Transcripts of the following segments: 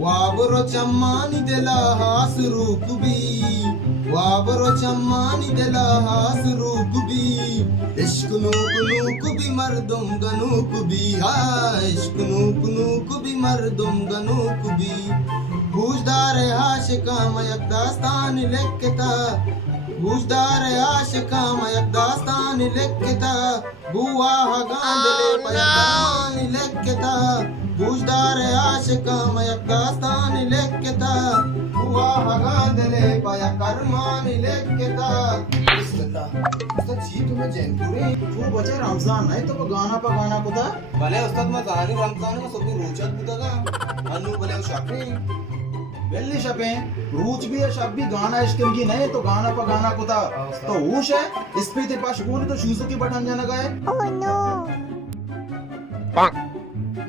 वाबरो चम्मानी दिला हास रूप भी वाबरो चम्मानी दिला हास रूप भी इश्क नूक नूक भी मर्दुम गनूक भी इश्क नूक नूक भी मर्दुम गनूक भी बूझदार आशिका मयक दास्तान लिखता बूझदार आशिका मयक दास्तान लिखता बुआ गांधले पयकान लिखता बूझदार आशिका मयक दास्तान लिखता बुआ गांधले पयकरमान लिखता उस्ताद जी तुम्हें जैनपुरी वो बचे रमजान नहीं तो वो गाना पर गाना को था भले उस्ताद मैं जानी रमजान में सब रोचक भी था अनु भले शॉपिंग वेल्ली शपे रूच भी है शब भी गाना इश्किन की नहीं तो गाना पर गाना को था तो होश है इस पे ते पास बोली तो शूज़ की बटन जाना गए ओह नो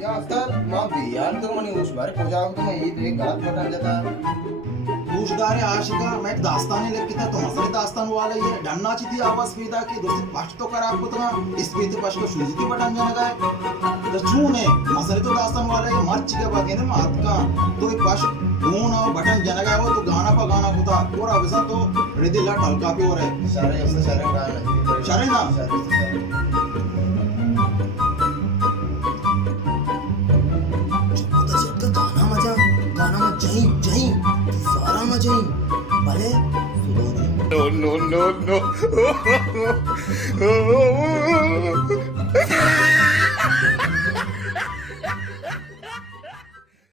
या उस्ताद मां भी यार तो मनी उस बारे को जाओ तो मैं ये देख गलत बटन जाता बूझदार आशिका मैं एक दास्तान लिख के था तो मसले दास्तान वाला ही है डरना चाहिए आवाज पैदा की दोस्त पास्ट तो कर आपको तो इस पे ते पास को शूज़ की बटन जाना गए तो चूने मसले तो दास्तान वाला है मर्च के बाकी ना मात का तो एक पास फोन और बटन जनगा हो तो गाना पर गाना होता और अवसा तो रिदिला टलका पे हो रहे सारे ऐसे सारे गाना सारे ना तो जब तो गाना में जहीं जहीं सारा में जहीं भले no.